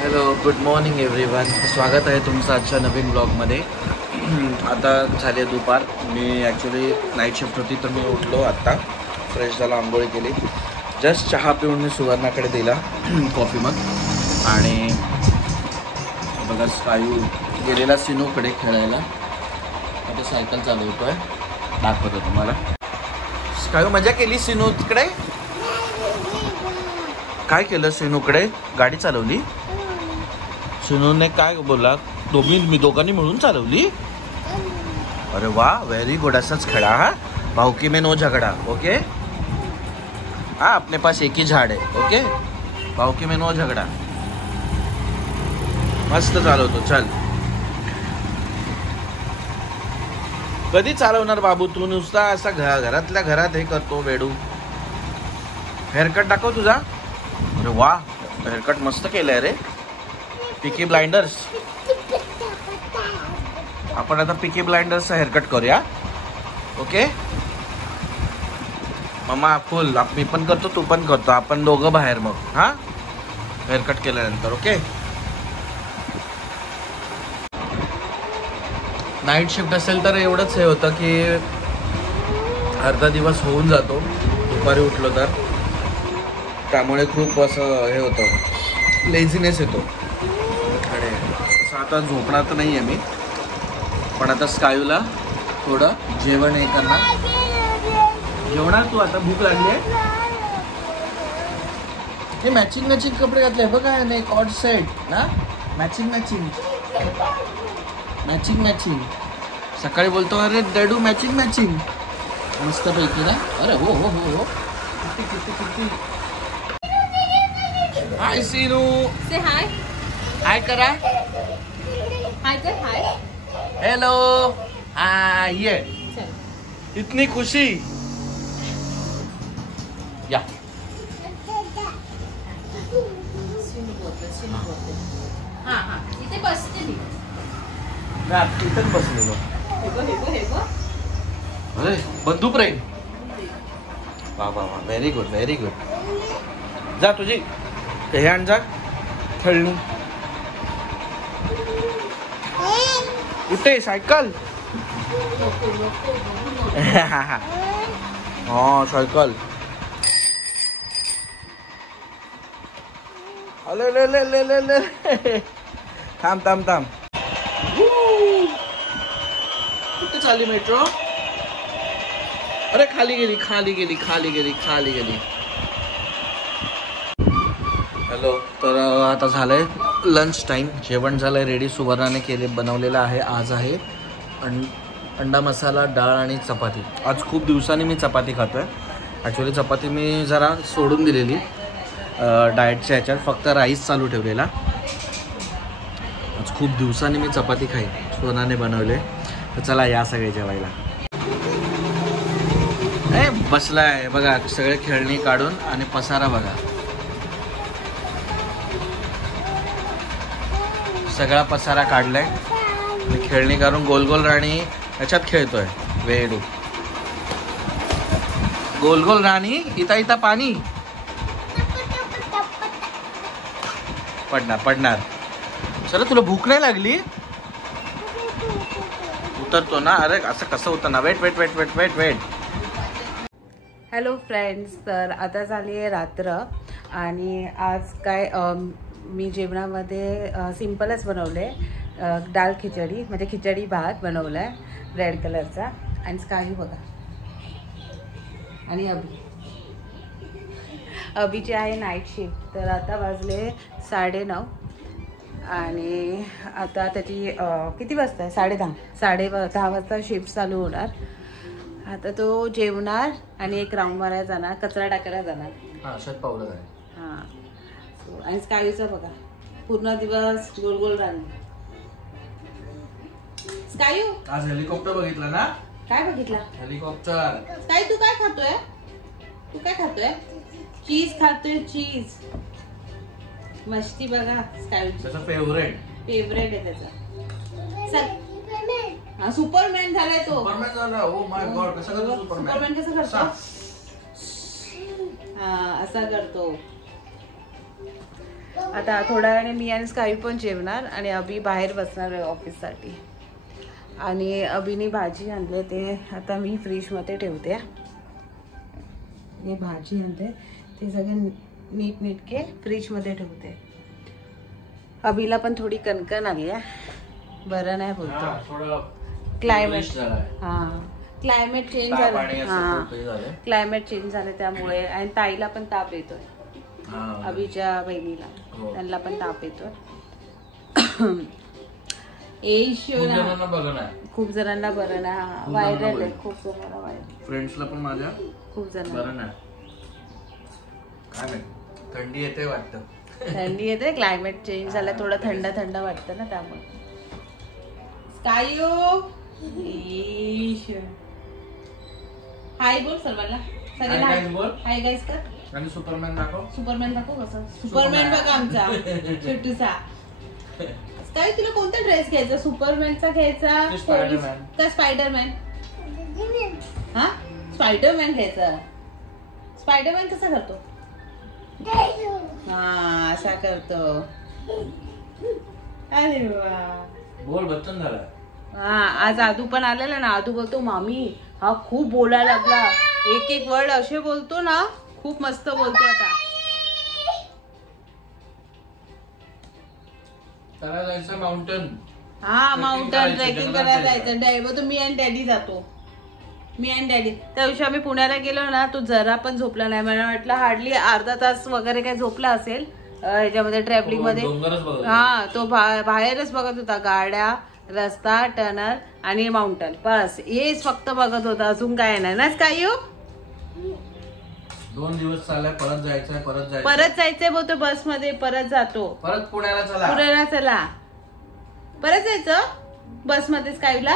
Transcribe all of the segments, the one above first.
Hello, good morning everyone. स्वागत आहे तुमचं आजच्या नवीन ब्लॉगमध्ये. आता झाले दुपार. मी ॲक्च्युली नाईट शिफ्ट होती तर मी उठलो आत्ता, फ्रेश झाला, आंघोळी केली, जस्ट चहा पिऊन मी सुवर्णाकडे दिला कॉफी मग. आणि बघा स्कायू गेलेला सिनूकडे खेळायला. आता सायकल चालवतो आहे, दाखवतो तुम्हाला. स्कायू मजा केली सिनूकडे. काय केलं सिनूकडे? गाडी चालवली. सिनूने काय बोला? दोघांनी मिळून चालवली. अरे वा, व्हेरी गुड. असाच खेळा हा. भाऊकी में नो झगड़ा. ओके हाँ, अपने पास एक ही झाड है. ओके, भाऊकी में नो झगड़ा. मस्त चालवतो. चल, कधी चालवणार बाबू तू? नुसता असा घरातल्या घरात हे करतो वेडू. हेअरकट दाखव तुझा. अरे वा, हेअरकट मस्त केलंय रे. पिकी ब्लाइंडर्स. आपण आता पिकी ब्लाइंडर्सचा हेअरकट करूया. Okay mama, full. मी पण करतो, तू पण करतो, आपण दोघं बाहेर मग. हा, हेअरकट केल्यानंतर. ओके. नाईट शिफ्ट असेल तर एवढंच हे होतं की अर्धा दिवस होऊन जातो दुपारी उठलो तर. त्यामुळे खूप असं हे होतं, लेझीनेस येतो. आणि असं आता झोपणार तर नाही आहे मी, पण आता स्कायूला थोडं जेवण हे करणार. जेवणार तू आता? भूक लागली आहे. हे मॅचिंग कपडे घातले बघा नाही, कॉर्ड सेट ना. मॅचिंग सकाळी बोलतो अरे डॅडू मॅचिंग मस्त पैकी ना. अरे हो हो हो हो, किती. हाय सीनू. से हाय. हाय करा. हाय कर. हाय. हेलो. ये चल. इतनी खुशी. या. सिनू बोलते. हां इथे बसते मी. इथं बसलेलो. हे गो. अरे बंदूक रे. वा, व्हेरी गुड. जा तुझी हे आण, जा खेळणी. कुठे सायकल? हा सायकल. ले. थांब. कुठे चालली मेट्रो? अरे खाली गेली. हॅलो. तर आता झालंय लंच टाईम. जेवण झालंय रेडी. सुवर्णाने बनवलेलं आहे. आज आहे अंडा मसाला, डाळ आणि चपाती. आज खूप दिवसांनी मी चपाती खातोय. ॲक्च्युली चपाती मी जरा सोडून दिलेली डाएटच्या ह्याच्यात, फक्त राईस चालू ठेवलेला. आज खूप दिवसांनी मी चपाती खाईन. सुवर्णाने बनवले. तर चला या सगळे जेवायला. बसलाय बघा, सगळे खेळणी काढून आणि पसारा बघा. सगळा पसारा काढलाय. खेळणी काढून गोल राणी ह्याच्यात खेळतोय वेडू. गोल राणी. इथं पाणी पडणार. सर तुला भूक नाही लागली? उतरतो ना. अरे असं कसं होतं ना. वेट. Hello friends. तर आता झाली आहे रात्र आणि आज काय मी जेवणामध्ये सिम्पलच बनवले. डाळ खिचडी, म्हणजे खिचडी भात बनवला आहे रेड कलरचा. आणि स्कायू बघा. आणि अभिची आहे नाईट शिफ्ट. तर आता वाजले 9:30 आणि आता त्याची किती वाजता आहे? 10:30. 10:30 वाजता शिफ्ट चालू होणार. आता तो जेवणार आणि एक राऊंड मारायला जाणार, कचरा टाकायला जाणार. हां. आणि स्कायूचा बघा पूर्ण दिवस गोल राहणार. स्कायू आज हेलिकॉप्टर बघितला ना? काय बघितला? हेलिकॉप्टर. स्कायू तू काय खातोय? चीज खातोय. चीज मस्ती बघा. स्कायू त्याचा फेवरेट आहे त्याचा. सुपरमॅन झालाय तो. सुपरमॅन झाला. Oh my God. कसं करतो सुपरमॅन? कसं करतो? असा करतो. आता थोड्या वेळाने मी आणि स्काई पण जेवणार आणि अभि बाहेर बसणार आहे ऑफिससाठी. आणि अभिनी भाजी आणले ते आता मी फ्रीजमध्ये ठेवते. हे भाजी आणते ते सगळे नीटके फ्रीजमध्ये ठेवते. अभिला पण थोडी कणकण आली आहे, बरं नाही बोलतो. क्लायमेट क्लायमेट चेंज झालं. क्लायमेट चेंज झालं त्यामुळे. आणि ताईला पण ताप येतोय, अभिच्या बहिणीला त्यांना पण ताप येतोय. खूप जणांना बरं नाही, व्हायरल आहे खूप जणांना, व्हायरल फ्रेंड्सला पण माझ्या खूप जण बरं नाही. काय थंडी येते वाटतं. थंडी येते, क्लायमेट चेंज झालं, थोडं थंड थंड वाटतं ना त्यामुळे. स्कायू हाय बोल सर्वांना, सगळ्यांना हाय गाईस कर. आणि सुपरमॅन दाखव. सुपरमॅन दाखव कसं. सुपरमॅन बघा आमचा छोटूसा. काय तुला कोणता ड्रेस घ्यायचा, सुपरमॅनचा घ्यायचा का स्पायडरमॅन? हा स्पायडरमॅन घ्यायचा. स्पायडरमॅन कसा करतो? हा असा करतो. अरे वा बोल बच्चन झाला. हा आज आदू पण आलेला ना. आदू बोलतो मामी हा खूप बोलायला लागला, एक एक वर्ड असे बोलतो ना, खूप मस्त बोलतो. आता त्याला जायचं माउंटन. हा माउंटन ट्रेकिंग करायला जायचं. बोलतो मी आणि डॅडी जातो, मी आणि डॅडी. त्या दिवशी आम्ही पुण्याला गेलो ना, तो जरा पण झोपला नाही. मला वाटलं हार्डली अर्धा तास वगैरे काय झोपला असेल ह्याच्यामध्ये ट्रॅव्हलिंग मध्ये. हा तो बाहेरच बघत होता, गाड्या, रस्ता, टनल आणि माउंटन, बस हेच फक्त बघत होता, अजून काय नाही ना. काय 2 दिवस चाललाय, परत जायचंय, परत जायचंय बोलतो बस मध्ये, परत जातो, परत पुण्याला चला, पुण्याला चला, परत जायचं बस मध्ये. स्कायला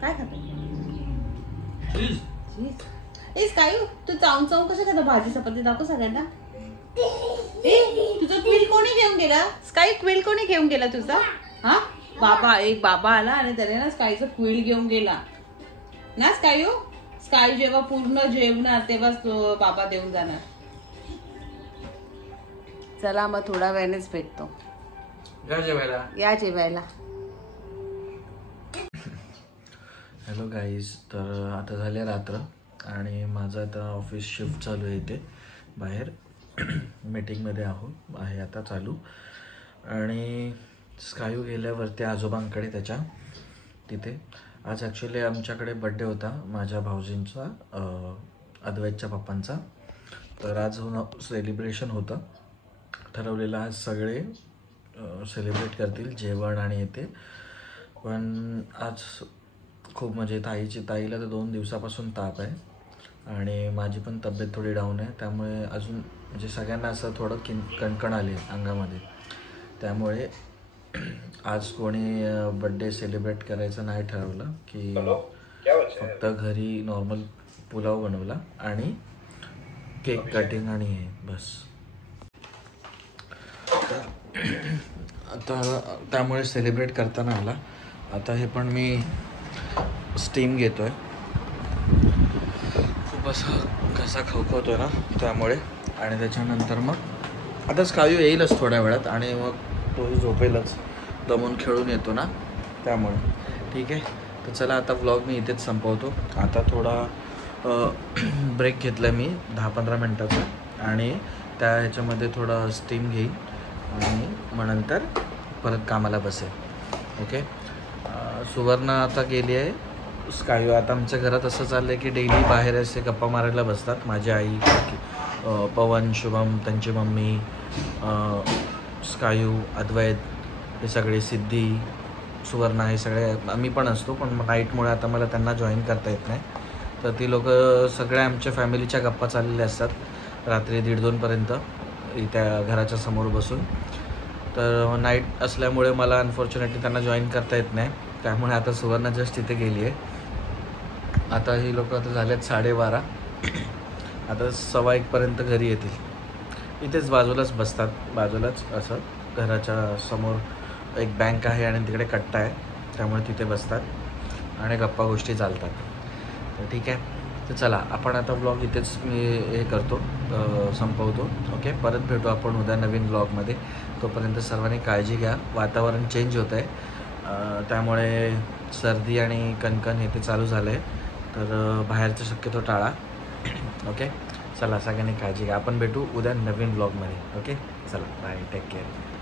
काय खातो? स्कायू तू चावून चावून कसं खाता भाजी चपाती? दाखव सगळ्यांना. तुझा क्विल कोणी घेऊन गेला? स्काई क्विल कोणी घेऊन गेला तुझा? हा बाबा, एक बाबा आला आणि त्याने ना स्कायचं क्विल घेऊन गेला ना. स्कायू स्काय जेव्हा पूर्ण जेवणार तेव्हाच तो बाबा देऊन जाणार. चला मग थोडा वेळेनेच भेटतो. या जेवायला. हॅलो गाईज, तर आता झाले रात्र आणि माझं आता ऑफिस शिफ्ट चालू आहे. इथे बाहेर मीटिंगमध्ये आहे आता चालू. आणि स्कायू गेल्यावरती आजोबांकडे त्याच्या तिथे. आज ॲक्च्युली आमच्याकडे बड्डे होता माझ्या भाऊजींचा, अद्वैतच्या पप्पांचा. तर आज सेलिब्रेशन होतं ठरवलेलं. आज सगळे सेलिब्रेट करतील, जेवण आणि येते. पण आज खूप म्हणजे ताईला तर 2 दिवसापासून ताप आहे आणि माझी पण तब्येत थोडी डाऊन आहे. त्यामुळे अजून म्हणजे सगळ्यांना असं थोडं कणकण आली अंगामध्ये. त्यामुळे आज कोणी बड्डे सेलिब्रेट करायचं नाही ठरवलं, की फक्त घरी नॉर्मल पुलाव बनवला आणि केक कटिंग आणि हे बस. आता त्यामुळे सेलिब्रेट करताना आला. आता हे पण मी स्टीम घेतोय, खूप असा घसा खवखवतोय ना त्यामुळे. आणि त्याच्यानंतर मग आता स्कायू येईलच थोड्या वेळात आणि मग तोही झोपेलच, दमून खेळून येतो ना त्यामुळे. ठीक आहे, तर चला आता व्लॉग मी इथेच संपवतो. आता थोडा ब्रेक घेतला मी 10-15 मिनटाचा आणि त्या ह्याच्यामध्ये थोडं स्टीम घेईन आणि मग नंतर परत कामाला बसेल. ओके. सुवर्ण आता गेली आहे. स्कायू आता आमच्या घरात असं चाललं आहे की डेली बाहेर असे गप्पा मारायला बसतात. माझी आई, पवन, शुभम, त्यांची मम्मी, स्कायू, अद्वैत, हे सगळे, सिद्धी, सुवर्णा, हे सगळे आम्ही पण असतो. पण नाईटमुळे आता मला त्यांना जॉईन करता येत नाही. तर ती लोक सगळ्या आमच्या फॅमिलीच्या गप्पा चाललेल्या असतात रात्री 1:30-2पर्यंत त्या घराच्या समोर बसून. तर नाईट असल्यामुळे मला अनफॉर्च्युनेटली त्यांना जॉईन करता येत नाही. त्यामुळे आता सुवर्ण जस्ट तिथे गेली आहे. आता ही लोक आता झालेत 12:30. आता 1:15पर्यंत घरी येतील. इथेच बाजूलाच बसतात, बाजूलाच असं घराच्या समोर एक बँक आहे आणि तिकडे कट्टा आहे, त्यामुळे तिथे बसतात आणि गप्पा गोष्टी चालतात. तर ठीक आहे, तर चला आपण आता ब्लॉग इथेच मी हे करतो, संपवतो. ओके, परत भेटू आपण उद्या नवीन ब्लॉगमध्ये. तोपर्यंत सर्वांनी काळजी घ्या. वातावरण चेंज होतं आहे, त्यामुळे सर्दी आणि कणकण हे ते चालू झालं आहे. तर बाहेरचं शक्यतो टाळा. ओके, चला सगळ्यांनी काळजी घ्या. आपण भेटू उद्या नवीन ब्लॉगमध्ये. ओके, चला बाय, टेक केअर.